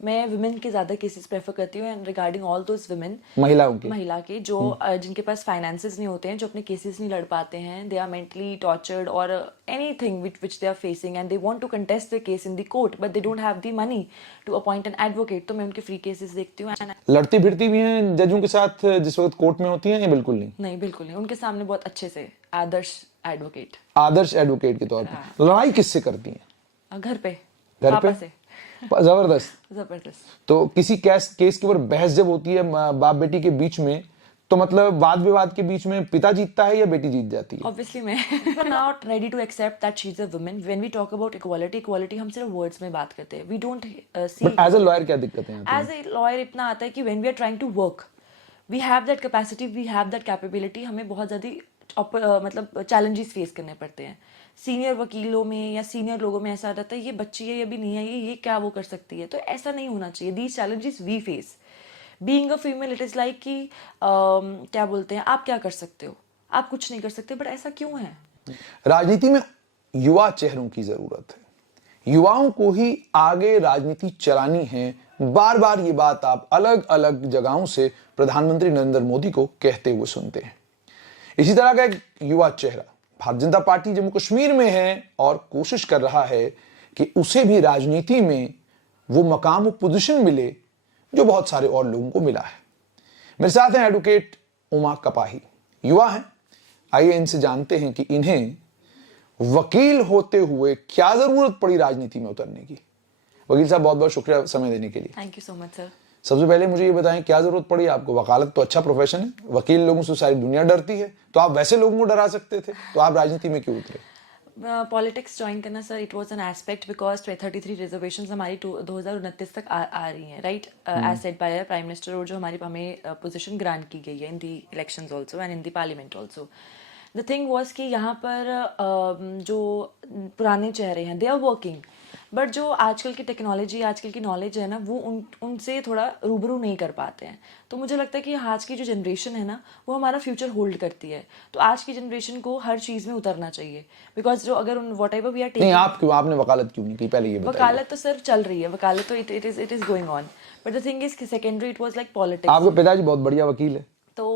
मैं वुमेन के ज़्यादा केसेस प्रेफर करती हूँ and regarding all those women, महिला के जो जिनके पास फाइनेंसेस नहीं होते हैं, जो अपने केसेस नहीं लड़ पाते हैं, दे आर मेंटली टॉर्चर्ड और anything which they are facing and they want to contest the case in the court but they don't have the money to appoint an advocate, तो मैं उनके फ्री केसेस देखती हूँ। लड़ती भिड़ती भी हैं जजों के साथ जिस वक्त कोर्ट में होती हैं या बिल्कुल नहीं? नहीं, बिल्कुल नहीं। उनके सामने बहुत अच्छे से आदर्श एडवोकेट के तौर पर लड़ाई किससे करती हैं? घर पे घर पे से जबरदस्त। तो किसी केस के ऊपर बहस जब होती है बाप बेटी के बीच में, तो मतलब वाद विवाद के बीच में पिता जीतता है या बेटी जीत जाती है? Obviously मैं not ready to accept that she's a woman. When we talk about equality हम सिर्फ words में बात करते हैं. We don't see. But as a lawyer क्या दिक्कत है? As a lawyer इतना आता है कि when we are trying to work, we have that capacity, we have that capability. हमें बहुत ज़्यादा मतलब challenges face करने पड़ते हैं. सीनियर वकीलों में या सीनियर लोगों में ऐसा आ जाता है ये बच्ची है, ये अभी नहीं है, ये क्या वो कर सकती है, तो ऐसा नहीं होना चाहिए. These challenges we face. Being a female it is like कि क्या बोलते हैं, आप क्या कर सकते हो, आप कुछ नहीं कर सकते, बट ऐसा क्यों है? राजनीति में युवा चेहरों की जरूरत है, युवाओं को ही आगे राजनीति चलानी है. बार बार ये बात आप अलग अलग जगहों से प्रधानमंत्री नरेंद्र मोदी को कहते हुए सुनते हैं. इसी तरह का एक युवा चेहरा भारतीय जनता पार्टी जम्मू कश्मीर में है और कोशिश कर रहा है कि उसे भी राजनीति में वो मकाम, वो पोजीशन मिले जो बहुत सारे और लोगों को मिला है. मेरे साथ हैं एडवोकेट उमा कपाही, युवा हैं. आइए इनसे जानते हैं कि इन्हें वकील होते हुए क्या जरूरत पड़ी राजनीति में उतरने की. वकील साहब बहुत बहुत शुक्रिया समय देने के लिए. Thank you so much sir. सबसे पहले मुझे ये बताएं क्या जरूरत पड़ी आपको? वकालत तो अच्छा प्रोफेशन है, वकील लोगों से सारी दुनिया डरती है, तो आप वैसे लोगों को डरा सकते थे, तो आप राजनीति में क्यों उतरे? पॉलिटिक्स ज्वाइन करना sir, it was an aspect because 33 reservations हमारी 2029 तक आ रही हैं, right, as said by prime minister, और जो हमें पोजीशन ग्रांट की गई है in the elections also and in the parliament also. The thing was कि यहाँ पर जो पुराने चेहरे हैं दे आर वर्किंग, बट जो आजकल की टेक्नोलॉजी, आजकल की नॉलेज है ना, वो उनसे थोड़ा रूबरू नहीं कर पाते हैं. तो मुझे लगता है कि आज की जो जनरेशन है ना, वो हमारा फ्यूचर होल्ड करती है. तो आज की जनरेशन को हर चीज़ में उतरना चाहिए, बिकॉज जो अगर whatever we are taking. नहीं, आप क्यों, आपने वकालत क्यों नहीं की पहले ये बताइए. वकालत तो सर चल रही है, वकालत तो it is going on, but the thing is secondary it was like politics. आपके पिताजी बहुत बढ़िया वकील है, तो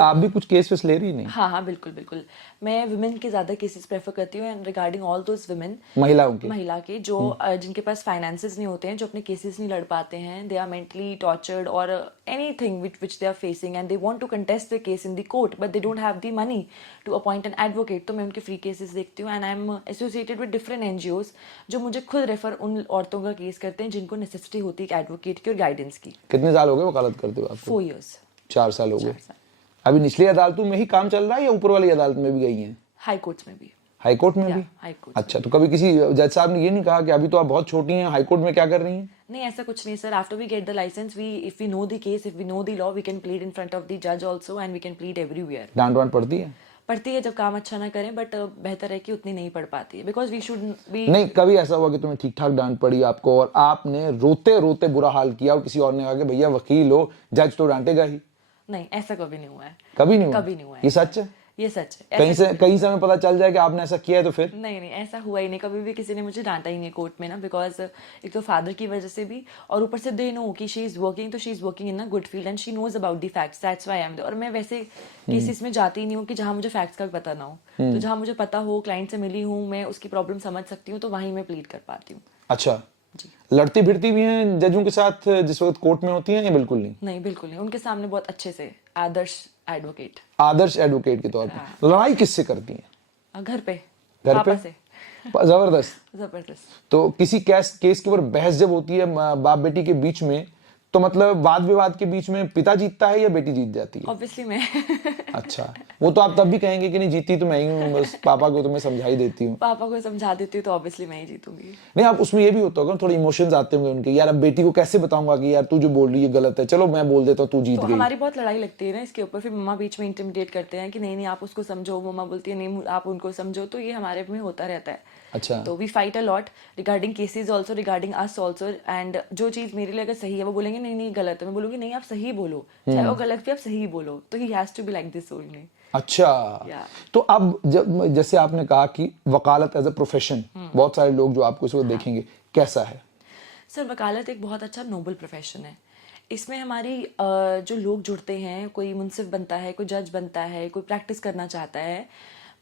आप भी कुछ केस ले रही नहीं? हाँ, बिल्कुल. मैं वुमेन के ज़्यादा केसेस प्रेफर करती हूँ and regarding all those women, महिला के जो जिनके पास फाइनेंसेस नहीं होते हैं, जो अपने केसेस नहीं लड़ पाते हैं, दे आर मेंटली टॉर्चर्ड और anything which they are facing and they want to contest the case in the court but they don't have the money to appoint an advocate, तो मैं उनके फ्री केसेस देखती हूँ. And I am associated with different NGOs जो मुझे खुद refer उन औरतों का केस करते हैं जिनको नेसेसिटी होती है एडवोकेट की और गाइडेंस की. कितने साल हो गए वकालत करते हुए आपको? 4 years. 4 साल हो गए. अभी निचली अदालतों में ही काम चल रहा है या ऊपर वाली अदालत में भी गई हैं? हाई कोर्ट्स में भी. हाई कोर्ट में भी? अच्छा, तो कभी किसी जज साहब ने ये नहीं कहा कि अभी तो आप बहुत छोटी हैं, हाई कोर्ट में क्या कर रही हैं? नहीं, ऐसा कुछ नहीं sir. After we get the licence, if we know the case, if we know the law, we can plead in front of the जज also and we can plead everywhere. Don't want पड़ती है? पड़ती है जब काम अच्छा ना करें, बट बेहतर है कि उतनी नहीं पड़ पाती है, बिकॉज वी शुड बी. नहीं, कभी ऐसा हुआ कि तुम्हें ठीक ठाक डांट पड़ी आपको और आपने रोते रोते बुरा हाल किया और किसी और ने कहा कि भैया वकील हो, जज तो डांटेगा ही? नहीं, ऐसा कभी नहीं हुआ है. कभी नहीं हुआ. ये सच है? ये सच है. कहीं से हमें पता चल जाए कि आपने ऐसा किया है तो फिर? नहीं, ऐसा हुआ ही नहीं. कभी भी किसी ने मुझे डांटा ही नहीं कोर्ट में ना, बिकॉज एक तो फादर की वजह से भी, और ऊपर से दे नो कि शी इज वर्किंग, तो she is working in a good field and she knows about the facts, that's why I am there. और मैं वैसे केसेस में जाती ही नहीं हूँ कि जहाँ मुझे फैक्ट्स का पता ना हो. तो जहाँ मुझे पता हो, क्लाइंट से मिली हूँ, मैं उसकी प्रॉब्लम समझ सकती हूँ, तो वहीं मैं प्लीड कर पाती हूँ. अच्छा जी. लड़ती भिड़ती भी हैं जजों के साथ जिस वक्त कोर्ट में होती हैं या बिल्कुल नहीं? नहीं, बिल्कुल नहीं. उनके सामने बहुत अच्छे से आदर्श एडवोकेट के तौर पर लड़ाई किससे करती हैं? घर पे से जबरदस्त. तो किसी केस के ऊपर बहस जब होती है बाप बेटी के बीच में, तो मतलब वाद विवाद के बीच में पिता जीतता है या बेटी जीत जाती है? ऑब्वियसली मैं. अच्छा, वो तो आप तब भी कहेंगे कि नहीं जीती तो मैं ही हूँ, बस पापा को तो मैं समझा ही देती हूँ. पापा को समझा देती हूँ तो ऑब्वियसली मैं ही जीतूंगी. नहीं, आप उसमें ये भी होता होगा थोड़े इमोशंस आते होंगे उनके, यार अब बेटी को कैसे बताऊंगा कि यार तू जो बोल रही है गलत है, चलो मैं बोल देता हूँ, तू जीत गई. हमारी बहुत लड़ाई लगती है ना इसके ऊपर. फिर मम्मा बीच में इंटिमिडेट करते हैं कि नहीं आप उसको समझो, मम्मा बोलती है नहीं आप उनको समझो, तो ये हमारे में होता रहता है. अच्छा. तो we fight a lot regarding cases also, regarding us also, and जो चीज मेरे लिए अगर सही है वो बोलेंगे नहीं गलत है, मैं बोलूंगी नहीं आप सही बोलो, चाहे वो गलत भी आप सही बोलो. तो he has to be like this only. अच्छा. तो अब जैसे आपने कहा कि वकालत एज अ प्रोफेशन, बहुत सारे लोग जो आपको इसको देखेंगे, कैसा है? सर वकालत एक बहुत अच्छा नोबल प्रोफेशन है। इसमें हमारी जो लोग जुड़ते हैं, कोई मुंसिफ बनता है, कोई जज बनता है, कोई प्रैक्टिस करना चाहता है।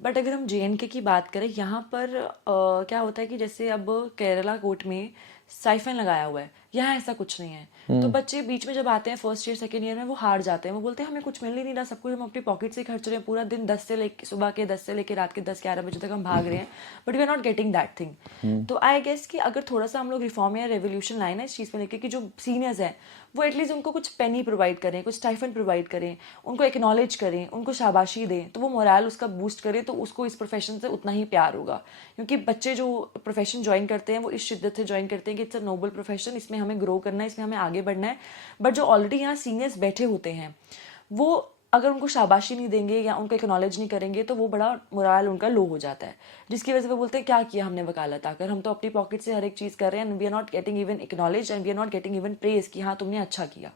बट अगर हम JNK की बात करें, यहाँ पर क्या होता है कि जैसे अब केरला कोर्ट में स्टाइफन लगाया हुआ है, यहाँ ऐसा कुछ नहीं है। तो बच्चे बीच में जब आते हैं फर्स्ट ईयर सेकेंड ईयर में, वो हार जाते हैं। वो बोलते हैं हमें कुछ मिल ही नहीं रहा, सब कुछ हम अपनी पॉकेट से खर्च रहे हैं, पूरा दिन 10 से लेके सुबह के 10 से लेके रात के 10-11 बजे तक हम भाग रहे हैं, but we are not getting that thing. तो आई गेस कि अगर थोड़ा सा हम लोग रिफॉर्म या रेवोल्यूशन लाए ना इस चीज़ में लेके, कि जो सीनियर्स हैं वो एटलीस्ट उनको कुछ पेनी प्रोवाइड करें, कुछ स्टाइफन प्रोवाइड करें, उनको एक्नॉलेज करें, उनको शाबाशी दें, तो वो मोरल उसका बूस्ट करें, तो उसको इस प्रोफेशन से उतना ही प्यार होगा। क्योंकि बच्चे जो प्रोफेशन ज्वाइन करते हैं वो इस शिद्दत से ज्वाइन करते हैं कि इट्स अ नोबल प्रोफेशन, इसमें हमें ग्रो करना है, इसमें हमें आगे बढ़ना है। बट जो ऑलरेडी यहाँ सीनियर्स बैठे होते हैं, वो अगर उनको शाबाशी नहीं देंगे या उनको एक्नॉलेज नहीं करेंगे, तो वो बड़ा मोरल उनका लो हो जाता है, जिसकी वजह से वो बोलते हैं क्या किया हमने वकालत आकर, हम तो अपनी पॉकेट से हर एक चीज़ कर रहे हैं, and we are not getting even acknowledge and we are not getting even praise कि हाँ तुमने अच्छा किया।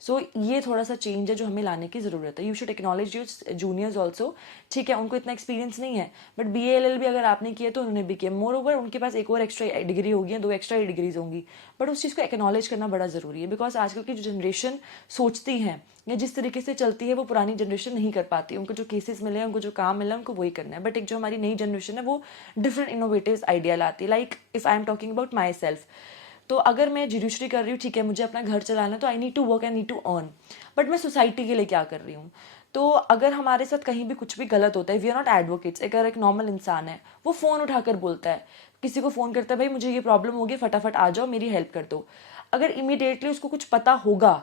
सो ये थोड़ा सा चेंज है जो हमें लाने की ज़रूरत है। You should acknowledge your juniors also. ठीक है, उनको इतना एक्सपीरियंस नहीं है, बट BA LLB अगर आपने किया तो उन्होंने भी किया। मोर ओवर उनके पास एक और एक्स्ट्रा डिग्री होगी, 2 एक्स्ट्रा डिग्रीज होंगी, बट उस चीज़ को एक्नॉलेज करना बड़ा ज़रूरी है। बिकॉज आजकल की जो जनरेशन सोचती है या जिस तरीके से चलती है, वो पुरानी जनरेशन नहीं कर पाती। उनको जो केसेस मिले हैं, उनको जो काम मिला है, उनको वही करना है। बट एक जो हमारी नई जनरेशन है, वो डिफरेंट इनोवेटिव आइडिया लाती है। Like if I am talking about my self, तो अगर मैं जुडिशरी कर रही हूँ, ठीक है, मुझे अपना घर चलाना है, तो I need to work, I need to earn, but मैं सोसाइटी के लिए क्या कर रही हूँ? तो अगर हमारे साथ कहीं भी कुछ भी गलत होता है, वी आर नॉट एडवोकेट्स। अगर एक नॉर्मल इंसान है, वो फ़ोन उठाकर बोलता है, किसी को फ़ोन करता है, भाई मुझे ये प्रॉब्लम होगी, फटाफट आ जाओ, मेरी हेल्प कर दो। अगर इमीडिएटली उसको कुछ पता होगा,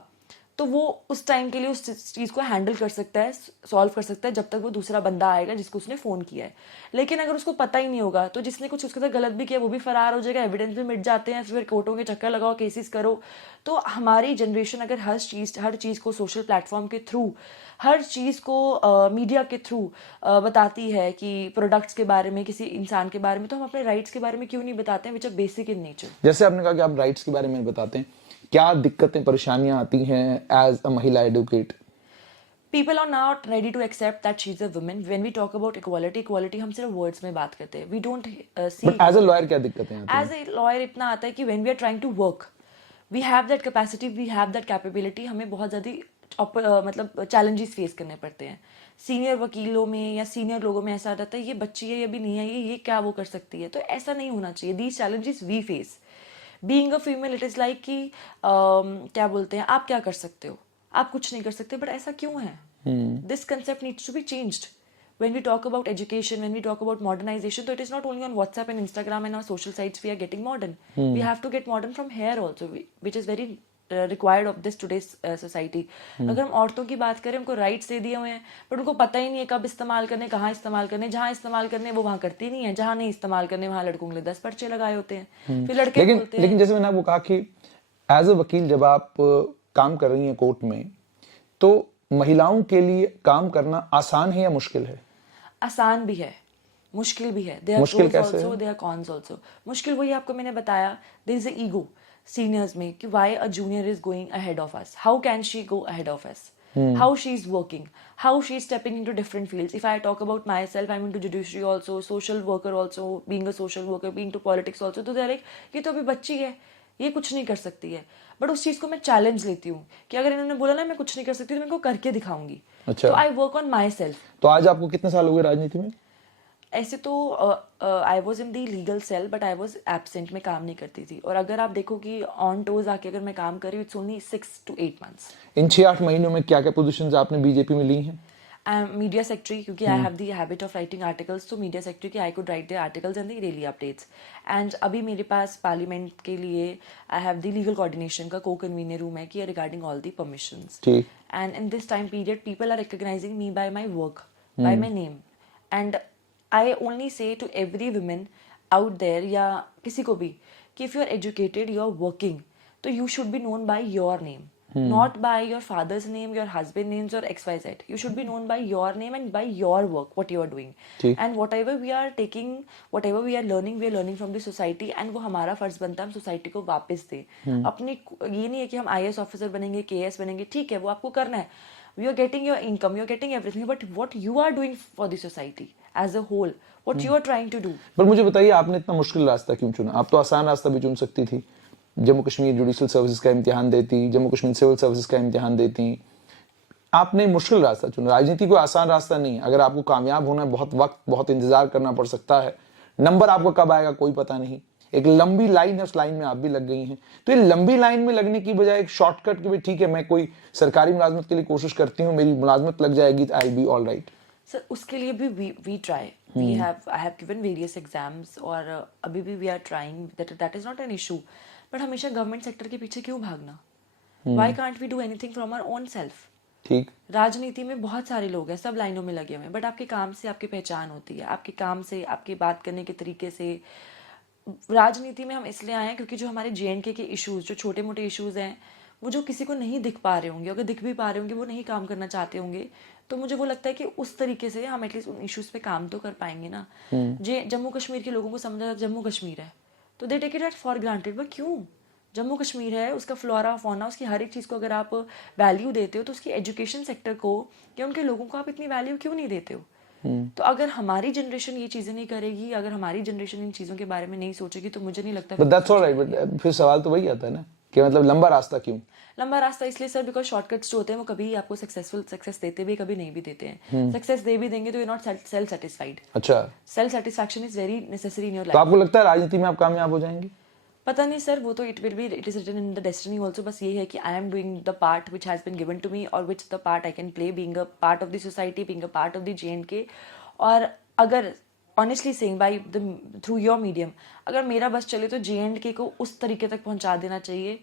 तो वो उस टाइम के लिए उस चीज़ को हैंडल कर सकता है, सॉल्व कर सकता है, जब तक वो दूसरा बंदा आएगा जिसको उसने फ़ोन किया है। लेकिन अगर उसको पता ही नहीं होगा, तो जिसने कुछ उसके साथ गलत भी किया वो भी फरार हो जाएगा, एविडेंस भी मिट जाते हैं, फिर कोर्टों के चक्कर लगाओ, केसेस करो। तो हमारी जनरेशन अगर हर चीज़ को सोशल प्लेटफॉर्म के थ्रू, हर चीज़ को मीडिया के थ्रू बताती है कि प्रोडक्ट्स के बारे में, किसी इंसान के बारे में, तो हम अपने राइट्स के बारे में क्यों नहीं बताते हैं, which are basic in nature. जैसे आपने कहा कि आप राइट्स के बारे में बताते हैं, क्या दिक्कतें परेशानियां आती हैं एज अ महिला advocate? People are not ready to accept that she's a woman. When we talk about equality हम सिर्फ words में बात करते हैं. We don't see. But as a lawyer क्या दिक्कतें आती हैं? As a lawyer इतना आता है कि when we are trying to work, we have that capacity, we have that capability. हमें बहुत ज़्यादा मतलब challenges face करने पड़ते हैं. सीनियर वकीलों में या सीनियर लोगों में ऐसा रहता है, ये बच्ची है, ये अभी नहीं है, ये क्या वो कर सकती है, तो ऐसा नहीं होना चाहिए. These challenges we face. Being a female, it is like कि क्या बोलते हैं, आप क्या कर सकते हो, आप कुछ नहीं कर सकते, बट ऐसा क्यों है? This concept needs to be changed. When we talk about education, when we talk about modernization, so it is not only on WhatsApp and Instagram and our social sites we are getting modern. We have to get modern from here also, which is very required of this today's society. अगर हम औरतों की बात करें, उनको rights दे दिए हुए हैं, बट उनको पता ही नहीं है कब इस्तेमाल करने, कहाँ इस्तेमाल करने, जहाँ इस्तेमाल करने वो वहाँ करती नहीं है, जहाँ नहीं इस्तेमाल करने वहाँ लड़कों के लिए 10 पर्चे लगाए होते हैं, फिर लड़के बोलते हैं। लेकिन जैसे मैंने आपको कहा कि एज अ वकील जब आप काम कर रही हैं कोर्ट में, तो महिलाओं के लिए काम करना आसान है या मुश्किल है? आसान भी है, मुश्किल भी है. There are pros also, there are cons also. मुश्किल वही आपको मैंने बताया, there is a ego seniors में कि why a junior is going ahead of us, how can she go ahead of us, how she is working, how she is stepping into different fields. If I talk about myself, I'm into judiciary also, social worker also, being a social worker, being to politics also. तो like ये तो अभी बच्ची है, ये कुछ नहीं कर सकती है, बट उस चीज़ को मैं चैलेंज लेती हूँ कि अगर इन्होंने बोला ना मैं कुछ नहीं कर सकती, तो मैं इनको करके दिखाऊंगी. अच्छा. तो I work on my self. तो आज आपको कितने साल हो गए राजनीति में? ऐसे तो I was in the legal cell, but I was absent, में काम नहीं करती थी. और अगर आप देखो कि ऑन टोज आके अगर मैं काम कर रही हूँ, इट्स ओनली 6 to 8 months. इन 6-8 महीनों में क्या क्या पोजीशंस आपने बीजेपी में ली हैं? मीडिया सेक्रेटरी, क्योंकि I have the habit of writing articles, तो मीडिया सेक्रेटरी की I could write the articles and the daily updates. And अभी मेरे पास पार्लियामेंट के लिए I have the legal coordination का को कन्वीनर हूँ मैं, कि regarding all the permissions. And in this time period people are recognizing me by my work, by my name. And I only say to every woman out there, या किसी को भी, कि if you are educated, you are working, तो you should be known by your name, not by your father's name, your husband names, or XYZ. You should be known by your name and by your work, what you are doing. And whatever we are taking, whatever we are learning from the society, and वो हमारा फर्ज बनता है हम society को वापस दें. अपनी ये नहीं है कि हम IAS ऑफिसर बनेंगे, KS बनेंगे, ठीक है, वो आपको करना है. You are getting your income, you are getting everything, but what you are doing for the society as a whole, what you are trying to do. पर मुझे बताइए, आपने इतना मुश्किल रास्ता क्यों चुना? आप तो आसान रास्ता भी चुन सकती थी. जम्मू कश्मीर जुडिशल सर्विसेज का इम्तिहान देती, जम्मू कश्मीर सिविल सर्विसेज का इम्तिहान देती। आपने मुश्किल रास्ता चुना। राजनीति कोई आसान रास्ता नहीं है। अगर आपको कामयाब होना है, बहुत वक्त, बहुत इंतजार करना पड़ सकता है। नंबर आपको कब आएगा कोई पता नहीं। एक लंबी लाइन है, उस लाइन में आप भी लग गई हैं। तो ये लंबी लाइन में लगने की बजाय एक शॉर्टकट की भी, ठीक है मैं कोई सरकारी मुलाजमत के लिए कोशिश करती हूँ, मेरी मुलाजमत लग जाएगी तो I be all right. Sir उसके लिए भी we try, we have I have given various exams और अभी भी we are trying, that is not an issue. But हमेशा गवर्नमेंट सेक्टर के पीछे क्यों भागना? Why can't we do anything from our own self? ठीक। राजनीति में बहुत सारे लोग हैं, सब लाइनों में लगे हुए हैं, बट आपके काम से आपकी पहचान होती है, आपके काम से, आपकी बात करने के तरीके से। राजनीति में हम इसलिए आए हैं क्योंकि जो हमारे JNK के इश्यूज, जो छोटे मोटे इश्यूज हैं, वो जो किसी को नहीं दिख पा रहे होंगे, अगर दिख भी पा रहे होंगे वो नहीं काम करना चाहते होंगे, तो मुझे वो लगता है कि उस तरीके से हम एटलीस्ट उन इश्यूज पे काम तो कर पाएंगे ना। जम्मू कश्मीर के लोगों को समझा जम्मू कश्मीर है तो they take it for granted. But क्यों? जम्मू कश्मीर है, उसका फ्लोरा फौना, उसकी हर एक चीज़ को अगर आप वैल्यू देते हो तो उसकी एजुकेशन सेक्टर को या उनके लोगों को आप इतनी वैल्यू क्यों नहीं देते हो? तो अगर हमारी जनरेशन ये चीज़ें नहीं करेगी, अगर हमारी जनरेशन इन चीज़ों के बारे में नहीं सोचेगी, तो मुझे नहीं लगता। बट दैट्स ऑलराइट, बट फिर सवाल तो वही आता है ना कि मतलब लंबा रास्ता क्यों? लंबा रास्ता इसलिए सर बिकॉज शॉर्टकट्स जो होते हैं वो कभी आपको सक्सेस देते भी, कभी नहीं भी देते हैं। सक्सेस दे भी देंगे तो यू नॉट सेल्फ सेटिस्फाइड। अच्छा, self satisfaction is very necessary in your तो लाइफ। आपको लगता है राजनीति में आप कामयाब हो जाएंगे? पता नहीं सर, वो तो it is written in the destiny also. बस ये है कि I am doing the part which has been given to me और which the part I can play, being a part of the society, being a part of the JNK। और अगर honestly saying by the through your medium, अगर मेरा बस चले तो JNK को उस तरीके तक पहुंचा देना चाहिए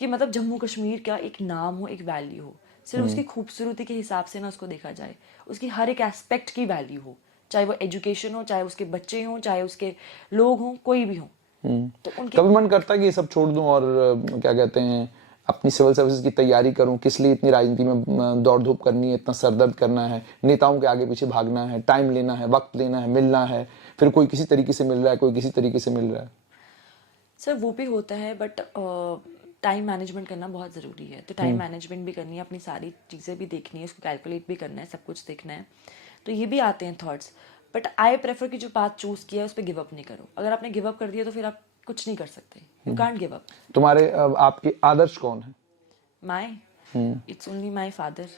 कि मतलब जम्मू कश्मीर का एक नाम हो, एक वैल्यू हो, सिर्फ उसकी खूबसूरती के हिसाब से ना उसको देखा जाए, उसकी हर एक एस्पेक्ट की वैल्यू हो, चाहे वो एजुकेशन हो, चाहे उसके बच्चे हों, चाहे उसके लोग हों, कोई भी हो। तो उनके कभी मन करता है कि ये सब छोड़ दूं और क्या कहते हैं अपनी सिविल सर्विसेज की तैयारी करूं? किस लिए इतनी राजनीति में दौड़ धूप करनी है, इतना सरदर्द करना है, नेताओं के आगे पीछे भागना है, टाइम लेना है, वक्त लेना है, मिलना है, फिर कोई किसी तरीके से मिल रहा है, कोई किसी तरीके से मिल रहा है? सर वो भी होता है, बट टाइम मैनेजमेंट करना बहुत ज़रूरी है। तो टाइम मैनेजमेंट भी करनी है, अपनी सारी चीज़ें भी देखनी है, उसको कैलकुलेट भी करना है, सब कुछ देखना है, तो ये भी आते हैं थॉट्स। बट आई प्रेफर कि जो पाथ चूज़ किया है उस पर गिव अप नहीं करो। अगर आपने गिव अप कर दिया तो फिर आप कुछ नहीं कर सकते। You can't give up. तुम्हारे आपके आदर्श कौन है? My it's only my father.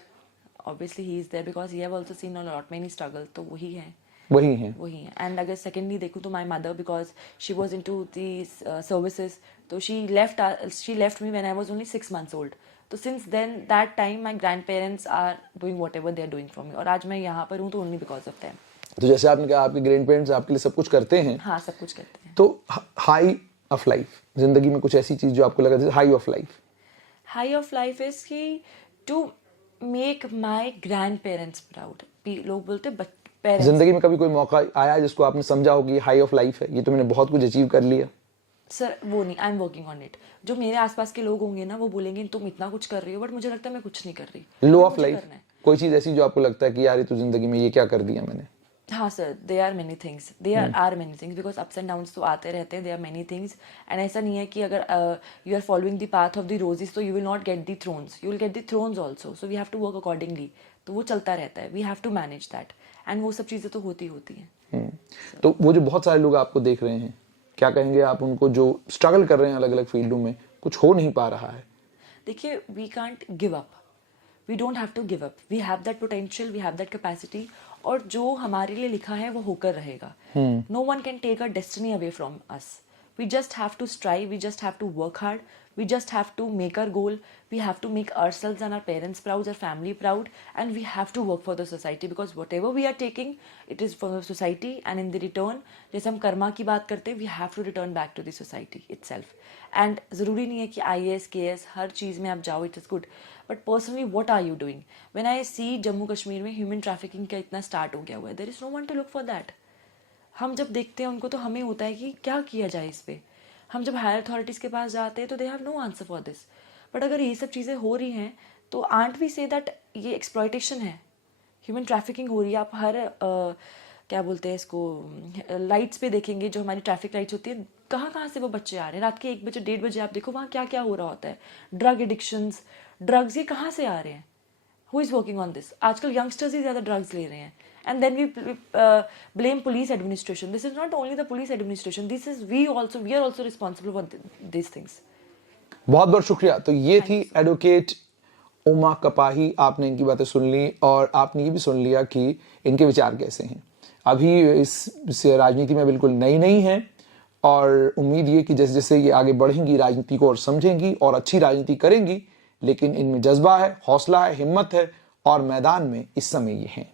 Obviously he is there because he have also seen a lot many struggle, तो वही है। वही है। वही है। एंड अगर सेकेंडली देखूँ तो my mother, because she was into the services, तो she left me when I was only 6 months old। तो since then that time my grandparents are doing whatever they are doing for me, और आज मैं यहाँ पर हूँ तो only because of them. तो जैसे आपने कहा आपके ग्रैंड पेरेंट्स आपके लिए सब कुछ करते हैं, हाँ सब कुछ करते हैं। तो हाई ऑफ लाइफ, जिंदगी में कुछ ऐसी चीज जो आपको लगा high of life? High of life is कि to make my grandparents proud. लोग बोलते पेरेंट्स। जिंदगी में कभी कोई मौका आया जिसको आपने समझा हो कि हाई ऑफ लाइफ है, ये तो मैंने बहुत कुछ अचीव कर लिया? सर वो नहीं, I am working on it. जो मेरे आसपास के लोग होंगे ना वो बोलेंगे तुम इतना कुछ कर रही हो, बट मुझे लगता है मैं कुछ नहीं कर रही। लो ऑफ लाइफ, कोई चीज ऐसी जो आपको लगता है कि यार ये तो जिंदगी में ये क्या कर दिया मैंने? हाँ sir, they are many things, they are many things, because ups and downs तो आते रहते हैं। They are many things, and ऐसा नहीं है कि अगर you are following the path of the roses तो you will not get the thorns, you will get the thorns also. So we have to work accordingly. तो वो चलता रहता है, we have to manage that, and वो सब चीज़ें तो होती हैं। तो वो जो बहुत सारे लोग आपको देख रहे हैं, क्या कहेंगे आप उनको जो स्ट्रगल कर रहे हैं अलग अलग फील्डों में, कुछ हो नहीं पा रहा है? देखिए, we can't give up, we don't have to give up, we have that potential, we have that capacity, और जो हमारे लिए लिखा है वो होकर रहेगा। No one can take a destiny away from us. We just have to strive, we just have to work hard, we just have to make our goal, we have to make ourselves and our parents proud, our family proud, and we have to work for the society, because whatever we are taking, it is for the society, and in the return, जैसे हम कर्मा की बात करते हैं, we have to return back to the society itself. And ज़रूरी नहीं है कि IAS, KS हर चीज़ में आप जाओ, it is good, but personally what are you doing? When I see Jammu Kashmir में ह्यूमन ट्रैफिकिंग का इतना स्टार्ट हो गया हुआ है, there is no one to look for that. हम जब देखते हैं उनको तो हमें होता है कि क्या किया जाए इस पर। हम जब हायर अथॉरिटीज़ के पास जाते हैं तो they have no answer for this. But अगर ये सब चीज़ें हो रही हैं तो आंट वी से दैट ये एक्सप्लॉयटेशन है, ह्यूमन ट्रैफिकिंग हो रही है। आप हर क्या बोलते हैं इसको, लाइट्स पे देखेंगे, जो हमारी ट्रैफिक लाइट्स होती है, कहाँ कहाँ से वो बच्चे आ रहे हैं। रात के 1 बजे 1:30 बजे आप देखो वहाँ क्या क्या हो रहा होता है। ड्रग एडिक्शंस, ड्रग्स, ये कहाँ से आ रहे हैं? Who is working on this? आजकल यंगस्टर्स ही ज़्यादा ड्रग्स ले रहे हैं, and then we blame police administration. This is not only the police administration, this is we are also responsible for these things. बहुत बहुत शुक्रिया। तो ये थी एडवोकेट उमा कपाही। आपने इनकी बातें सुन ली और आपने ये भी सुन लिया कि इनके विचार कैसे हैं। अभी इस राजनीति में बिल्कुल नई नहीं है और उम्मीद ये कि जैसे जैसे ये आगे बढ़ेंगी राजनीति को और समझेंगी और अच्छी राजनीति करेंगी, लेकिन इनमें जज्बा है, हौसला है, हिम्मत है और मैदान में इस समय ये हैं।